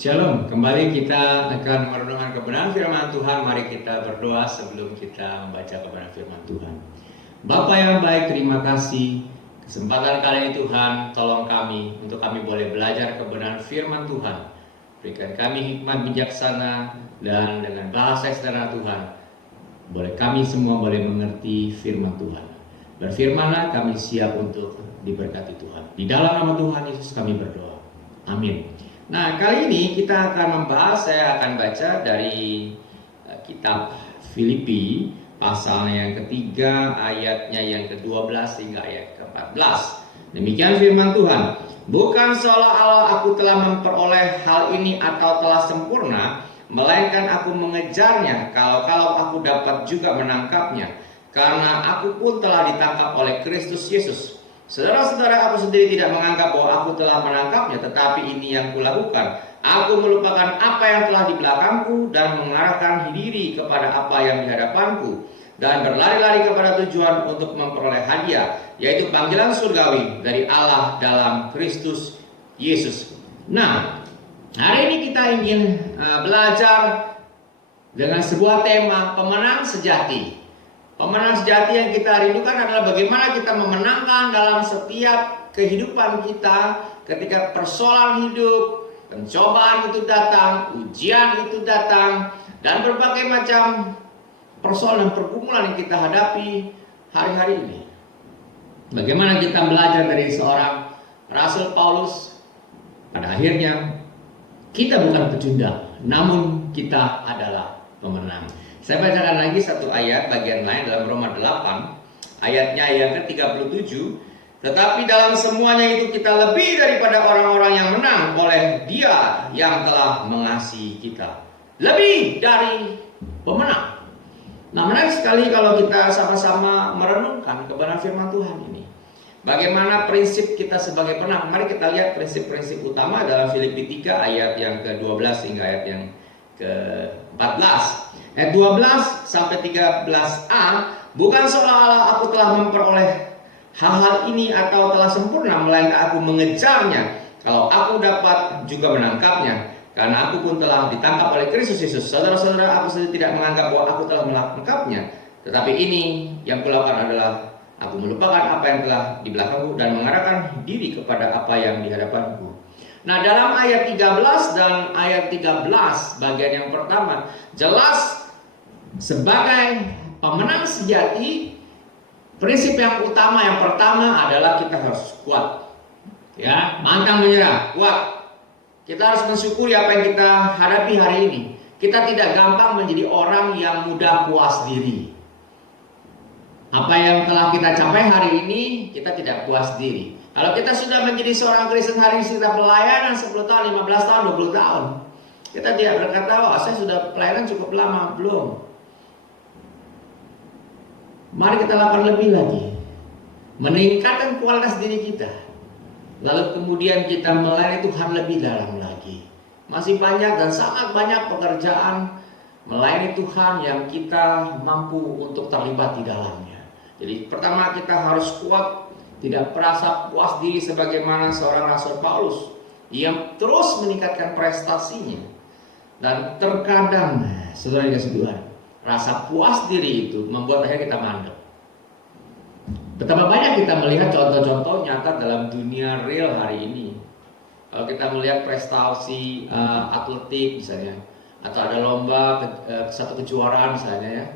Shalom, kembali kita akan merenungkan kebenaran firman Tuhan. Mari kita berdoa sebelum kita membaca kebenaran firman Tuhan. Bapa yang baik, terima kasih kesempatan kali ini Tuhan, tolong kami untuk kami boleh belajar kebenaran firman Tuhan. Berikan kami hikmat bijaksana dan dengan bahasa yang sederhana Tuhan, boleh kami semua boleh mengerti firman Tuhan. Berfirmanlah, kami siap untuk diberkati Tuhan. Di dalam nama Tuhan Yesus kami berdoa. Amin. Nah, kali ini kita akan saya akan baca dari kitab Filipi, pasal yang ketiga, ayatnya yang ke-12 hingga ayat ke-14. Demikian firman Tuhan. Bukan seolah-olah aku telah memperoleh hal ini atau telah sempurna, melainkan aku mengejarnya kalau aku dapat juga menangkapnya. Karena aku pun telah ditangkap oleh Kristus Yesus. Saudara-saudara, aku sendiri tidak menganggap bahwa aku telah menangkapnya, tetapi ini yang kulakukan. Aku melupakan apa yang telah di belakangku dan mengarahkan diri kepada apa yang di hadapanku, dan berlari-lari kepada tujuan untuk memperoleh hadiah, yaitu panggilan surgawi dari Allah dalam Kristus Yesus. Nah, hari ini kita ingin belajar dengan sebuah tema pemenang sejati. Pemenang sejati yang kita rindukan adalah bagaimana kita memenangkan dalam setiap kehidupan kita ketika persoalan hidup, pencobaan itu datang, ujian itu datang, dan berbagai macam persoalan dan pergumulan yang kita hadapi hari-hari ini. Bagaimana kita belajar dari seorang Rasul Paulus, pada akhirnya kita bukan pecundang, namun kita adalah pemenang. Saya bacakan lagi satu ayat bagian lain dalam Roma 8 ayatnya yang ke-37. Tetapi dalam semuanya itu kita lebih daripada orang-orang yang menang oleh Dia yang telah mengasihi kita. Lebih dari pemenang. Nah, menarik sekali kalau kita sama-sama merenungkan kebenaran firman Tuhan ini. Bagaimana prinsip kita sebagai pemenang? Mari kita lihat prinsip-prinsip utama dalam Filipi 3 ayat yang ke-12 hingga ayat yang ke-14. Ayat 12 sampai 13a, bukan seolah-olah aku telah memperoleh hal-hal ini atau telah sempurna, melainkan aku mengejarnya kalau aku dapat juga menangkapnya, karena aku pun telah ditangkap oleh Kristus Yesus. Saudara-saudara, aku sendiri tidak menganggap bahwa aku telah menangkapnya, tetapi ini yang kulakukan adalah aku melupakan apa yang telah di belakangku dan mengarahkan diri kepada apa yang di hadapanku. Nah, dalam ayat 13 dan ayat 13 bagian yang pertama jelas sebagai pemenang sejati, prinsip yang utama yang pertama adalah kita harus kuat. Ya, pantang menyerah, kuat. Kita harus mensyukuri apa yang kita hadapi hari ini. Kita tidak gampang menjadi orang yang mudah puas diri. Apa yang telah kita capai hari ini, kita tidak puas diri. Kalau kita sudah menjadi seorang Kristen hari ini, kita pelayanan 10 tahun, 15 tahun, 20 tahun, kita tidak berkata, oh saya sudah pelayanan cukup lama. Belum. Mari kita lakukan lebih lagi, meningkatkan kualitas diri kita. Lalu kemudian kita melayani Tuhan lebih dalam lagi. Masih banyak dan sangat banyak pekerjaan melayani Tuhan yang kita mampu untuk terlibat di dalamnya. Jadi pertama kita harus kuat, tidak merasa puas diri sebagaimana seorang Rasul Paulus yang terus meningkatkan prestasinya. Dan terkadang, saudara yang kasih Tuhan, rasa puas diri itu membuat akhirnya kita mandek. Betapa banyak kita melihat contoh-contoh nyata dalam dunia real hari ini. Kalau kita melihat prestasi atletik misalnya, atau ada lomba satu kejuaraan misalnya ya,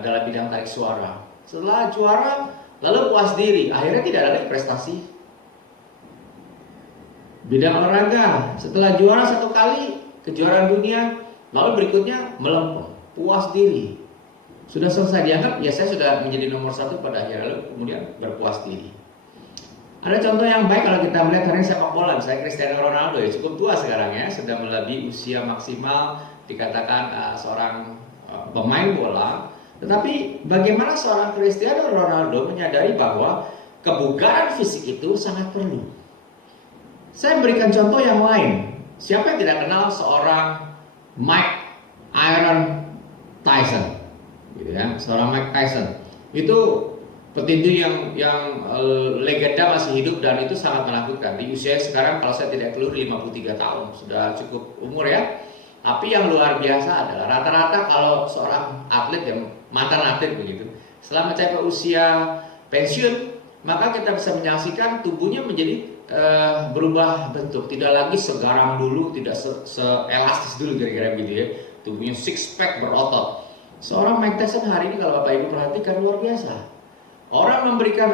dalam bidang tarik suara. Setelah juara, lalu puas diri, akhirnya tidak ada lagi prestasi. Bidang olahraga, setelah juara satu kali kejuaraan dunia, lalu berikutnya melempem, puas diri. Sudah selesai dianggap, ya saya sudah menjadi nomor satu pada akhirnya, lalu kemudian berpuas diri. Ada contoh yang baik kalau kita melihat hari ini sepak bola, misalnya Cristiano Ronaldo ya cukup tua sekarang ya, sudah melebihi usia maksimal dikatakan seorang pemain bola. Tetapi bagaimana seorang Cristiano Ronaldo menyadari bahwa kebugaran fisik itu sangat perlu. Saya berikan contoh yang lain. Siapa yang tidak kenal seorang Mike Tyson, gitu ya, seorang Mike Tyson. Itu petinju yang legenda masih hidup dan itu sangat menakutkan. Di usia sekarang kalau saya tidak keliru 53 tahun, sudah cukup umur ya. Tapi yang luar biasa adalah rata-rata kalau seorang atlet yang mantan atlet begitu, setelah mencapai usia pensiun, maka kita bisa menyaksikan tubuhnya menjadi berubah bentuk, tidak lagi segarang dulu, tidak seelastis dulu kira-kira begitu ya. Tubuhnya six pack berotot. Seorang Mike Tyson hari ini kalau Bapak Ibu perhatikan luar biasa. Orang memberikan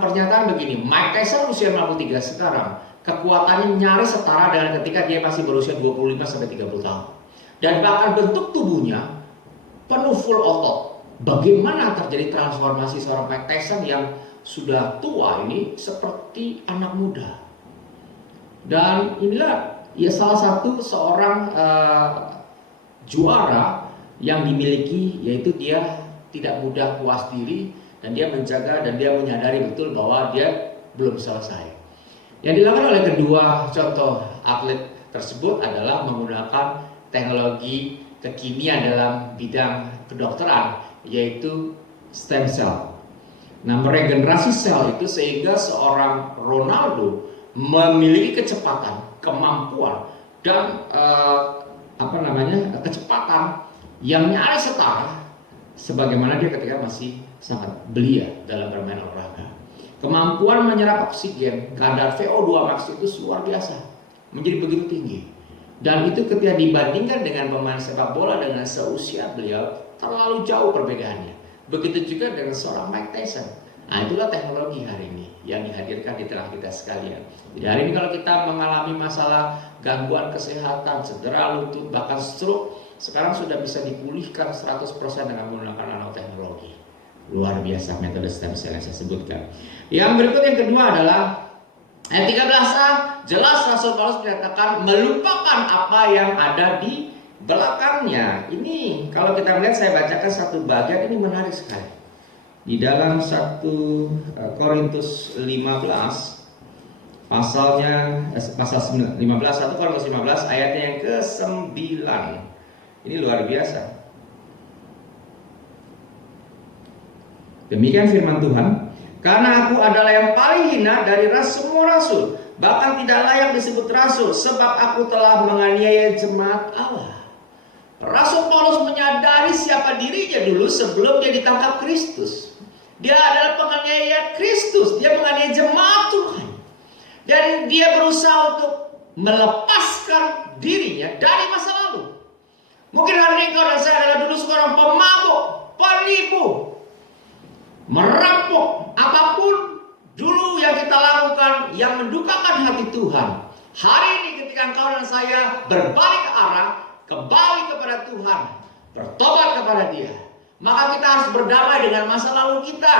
pernyataan begini, Mike Tyson usia 53 sekarang, kekuatannya nyaris setara dengan ketika dia masih berusia 25-30 tahun. Dan bahkan bentuk tubuhnya penuh full otot. Bagaimana terjadi transformasi seorang Mike Tyson yang sudah tua ini seperti anak muda. Dan inilah ya salah satu seorang juara yang dimiliki, yaitu dia tidak mudah puas diri, dan dia menjaga dan dia menyadari betul bahwa dia belum selesai. Yang dilakukan oleh kedua contoh atlet tersebut adalah menggunakan teknologi kekinian dalam bidang kedokteran, yaitu stem cell. Nah, meregenerasi sel itu sehingga seorang Ronaldo memiliki kecepatan, kemampuan, dan kecepatan yang nyaris setara sebagaimana dia ketika masih sangat belia dalam bermain olahraga. Kemampuan menyerap oksigen, kadar VO2 max itu luar biasa, menjadi begitu tinggi. Dan itu ketika dibandingkan dengan pemain sepak bola dengan seusia beliau, terlalu jauh perbedaannya. Begitu juga dengan seorang Mike Tyson. Nah, itulah teknologi hari ini yang dihadirkan di tengah kita sekalian. Jadi hari ini kalau kita mengalami masalah gangguan kesehatan, cedera lutut, bahkan stroke, sekarang sudah bisa dipulihkan 100% dengan menggunakan nanoteknologi. Luar biasa metode stem cell yang saya sebutkan. Yang berikut yang kedua adalah ayat 13a, jelas Rasul Paulus menyatakan melupakan apa yang ada di belakangnya. Ini kalau kita melihat, saya bacakan satu bagian ini menarik sekali. Di dalam 1 Korintus 15 pasalnya pasal 15, 1 Korintus 15 ayatnya yang ke-9. Ini luar biasa. Demikian firman Tuhan, karena aku adalah yang paling hina dari semua rasul, bahkan tidak layak disebut rasul, sebab aku telah menganiaya jemaat Allah. Rasul Paulus menyadari siapa dirinya dulu sebelum dia ditangkap Kristus. Dia adalah penganiaya Kristus, dia menganiaya jemaat Tuhan. Dan dia berusaha untuk melepaskan dirinya dari masa lalu. Mungkin hari ini kau dan saya adalah dulu seorang pemabuk, penipu, merampok, apapun dulu yang kita lakukan yang mendukakan hati Tuhan. Hari ini ketika engkau dan saya berbalik ke arah, kembali kepada Tuhan, bertobat kepada Dia, maka kita harus berdamai dengan masa lalu kita.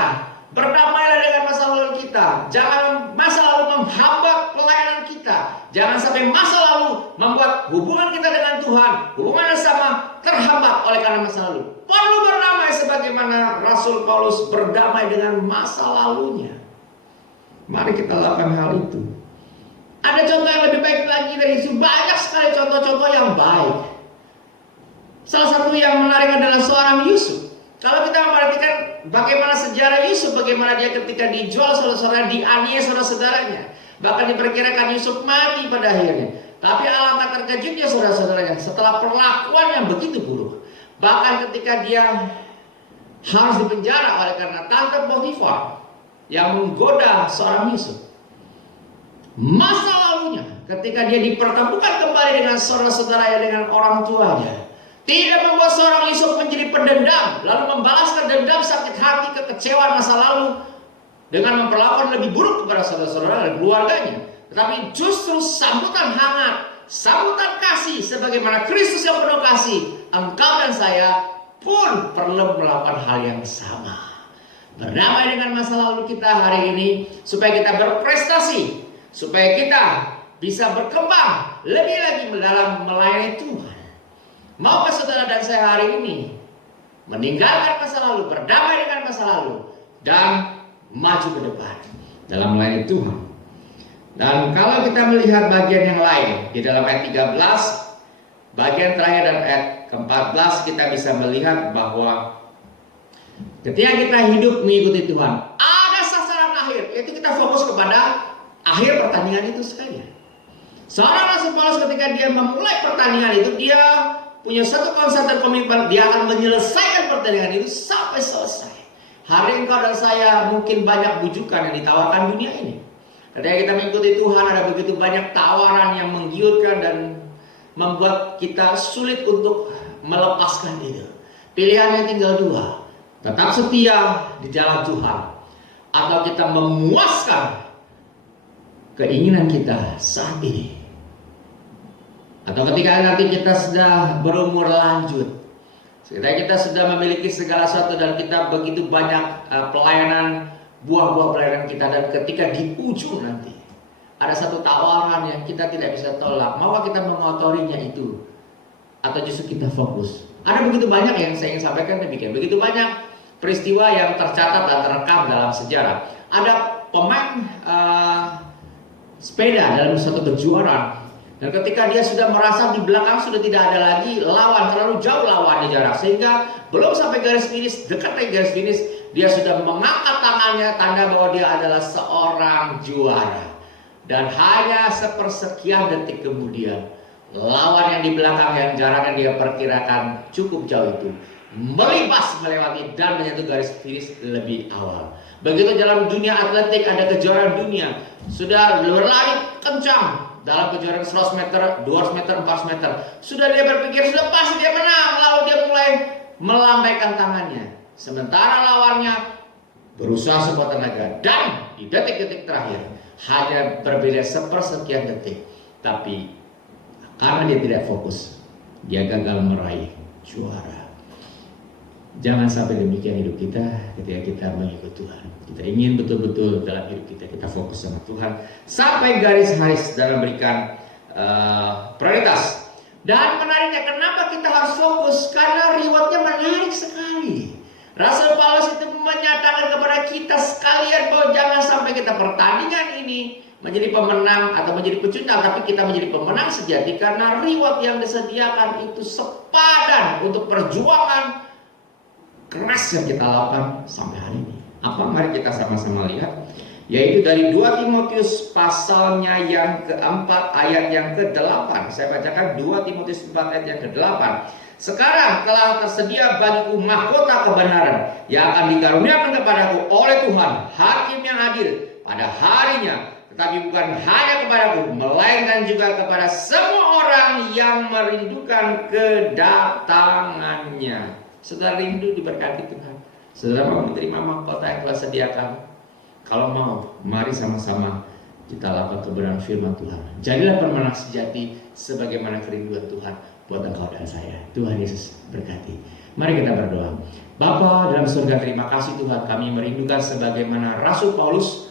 Berdamailah dengan masa lalu kita. Jangan masa lalu menghambat pelayanan kita. Jangan sampai masa lalu membuat hubungan kita dengan Tuhan, hubungan yang sama, terhambat oleh karena masa lalu. Perlu berdamai sebagaimana Rasul Paulus berdamai dengan masa lalunya. Mari kita lakukan hal itu. Ada contoh yang lebih baik lagi dari itu. Banyak sekali contoh-contoh yang baik. Salah satu yang menarik adalah seorang Yusuf. Kalau kita memperhatikan bagaimana sejarah Yusuf, bagaimana dia ketika dijual saudara-saudara, dianiaya saudara-saudaranya. Bahkan diperkirakan Yusuf mati pada akhirnya. Tapi alangkah terkejutnya saudara-saudaranya setelah perlakuan yang begitu buruk. Bahkan ketika dia harus dipenjara oleh karena tante Potifar yang menggoda seorang Yusuf. Masa lalunya ketika dia dipertemukan kembali dengan saudara-saudaranya, dengan orang tuanya, tidak membuat seorang Yusuf menjadi pendendam, lalu membalaskan dendam, sakit hati, kekecewaan masa lalu dengan memperlakukan lebih buruk kepada saudara-saudara dan keluarganya. Tetapi justru sambutan hangat, sambutan kasih, sebagaimana Kristus yang penuh kasih, engkau dan saya pun perlu melakukan hal yang sama. Berdamai dengan masa lalu kita hari ini, supaya kita berprestasi, supaya kita bisa berkembang lebih lagi dalam melayani Tuhan. Maukah saudara dan saya hari ini meninggalkan masa lalu, berdamai dengan masa lalu, dan maju ke depan dalam melayani Tuhan? Dan kalau kita melihat bagian yang lain di dalam ayat 13, bagian terakhir dan ayat ke-14, kita bisa melihat bahwa Ketika kita hidup mengikuti Tuhan, ada sasaran akhir, yaitu kita fokus kepada akhir pertandingan itu sekalian. Seorang Rasul Paulus ketika dia memulai pertandingan itu, dia punya satu konsep dan komitmen, dia akan menyelesaikan pertandingan itu sampai selesai. Hari engkau dan saya mungkin banyak bujukan yang ditawarkan dunia ini. Ketika kita mengikuti Tuhan, ada begitu banyak tawaran yang menggiurkan dan membuat kita sulit untuk melepaskan itu. Pilihannya tinggal dua. Tetap setia di jalan Tuhan, atau kita memuaskan keinginan kita saat ini. Atau ketika nanti kita sudah berumur lanjut, ketika kita sudah memiliki segala sesuatu dan kita begitu banyak pelayanan, buah-buah pelayanan kita, dan ketika di ujung nanti ada satu tawaran yang kita tidak bisa tolak, maukah kita mengotorinya itu? Atau justru kita fokus? Ada begitu banyak yang saya ingin sampaikan demikian. Begitu banyak peristiwa yang tercatat dan terekam dalam sejarah. Ada pemain sepeda dalam suatu kejuaraan, dan ketika dia sudah merasa di belakang sudah tidak ada lagi lawan, terlalu jauh lawannya jarak, sehingga belum sampai garis finish, dekat dari garis finish, dia sudah mengangkat tangannya, tanda bahwa dia adalah seorang juara. Dan hanya sepersekian detik kemudian, lawan yang di belakang yang jaraknya dia perkirakan cukup jauh itu melibas melewati dan menyentuh garis finish lebih awal. Begitu dalam dunia atletik, ada kejuaraan dunia, sudah berlari kencang dalam kejuaraan 100 meter, 200 meter, 400 meter, sudah dia berpikir sudah pasti dia menang, lalu dia mulai melambaikan tangannya, sementara lawannya berusaha sekuat tenaga, dan di detik-detik terakhir hanya berbeda sepersekian detik, tapi karena dia tidak fokus, dia gagal meraih juara. Jangan sampai demikian hidup kita ketika kita mengikut Tuhan. Kita ingin betul-betul dalam hidup kita fokus sama Tuhan sampai garis-garis dalam memberikan prioritas. Dan menariknya, kenapa kita harus fokus? Karena rewardnya menarik sekali. Rasul Paulus itu menyatakan kepada kita sekalian bahwa jangan sampai kita pertandingan ini menjadi pemenang atau menjadi pecundang, tapi kita menjadi pemenang sejati karena reward yang disediakan itu sepadan untuk perjuangan keras yang kita lakukan sampai hari ini. Apa? Mari kita sama-sama lihat, yaitu dari 2 Timotius pasalnya yang keempat ayat yang ke-8. Saya bacakan 2 Timotius 4 ayat yang ke-8. Sekarang telah tersedia bagiku mahkota kebenaran yang akan dikaruniakan kepadaku oleh Tuhan, hakim yang adil pada harinya, tetapi bukan hanya kepadaku, melainkan juga kepada semua orang yang merindukan kedatangannya. Saudara rindu diberkati Tuhan? Saudara mau menerima mahkota yang telah sediakan? Kalau mau, mari sama-sama kita lakukan kebenaran firman Tuhan. Jadilah pemenang sejati sebagaimana kerinduan Tuhan buat engkau dan saya. Tuhan Yesus berkati. Mari kita berdoa. Bapa dalam surga, terima kasih Tuhan, kami merindukan sebagaimana Rasul Paulus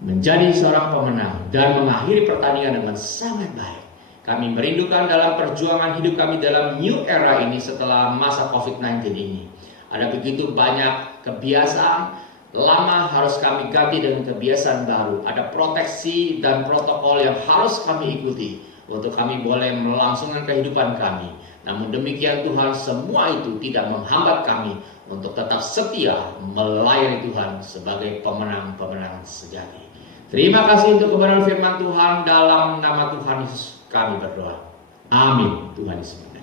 menjadi seorang pemenang dan mengakhiri pertandingan dengan sangat baik. Kami merindukan dalam perjuangan hidup kami dalam new era ini setelah masa COVID-19 ini. Ada begitu banyak kebiasaan lama harus kami ganti dengan kebiasaan baru. Ada proteksi dan protokol yang harus kami ikuti untuk kami boleh melangsungkan kehidupan kami. Namun demikian Tuhan, semua itu tidak menghambat kami untuk tetap setia melayani Tuhan sebagai pemenang-pemenang sejati. Terima kasih untuk kebenaran firman Tuhan, dalam nama Tuhan Yesus kami berdoa. Amin. Tuhan Yesus.